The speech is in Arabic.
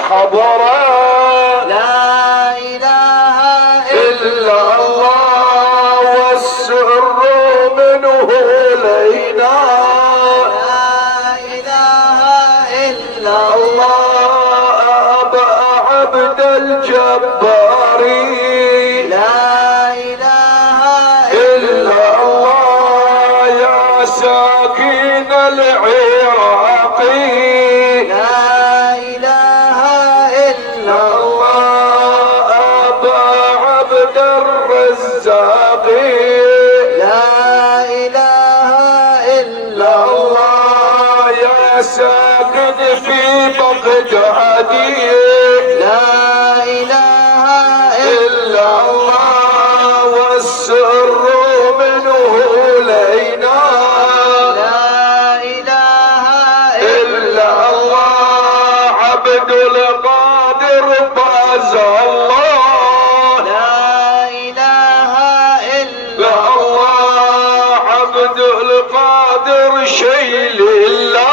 الحضرة لا إله إلا الله والسر منه إلينا لا إله إلا الله أبا عبد الجبار لا إله إلا الله يا ساكن العراق لا إله إلا الله أبا عبد الرزاق لا إله إلا الله يا ساكن في بغداد لا إله إلا الله والسر منه إلينا لا إله إلا الله عبد القادر باز الله لا إله إلا لا الله عبد القادر شيء لله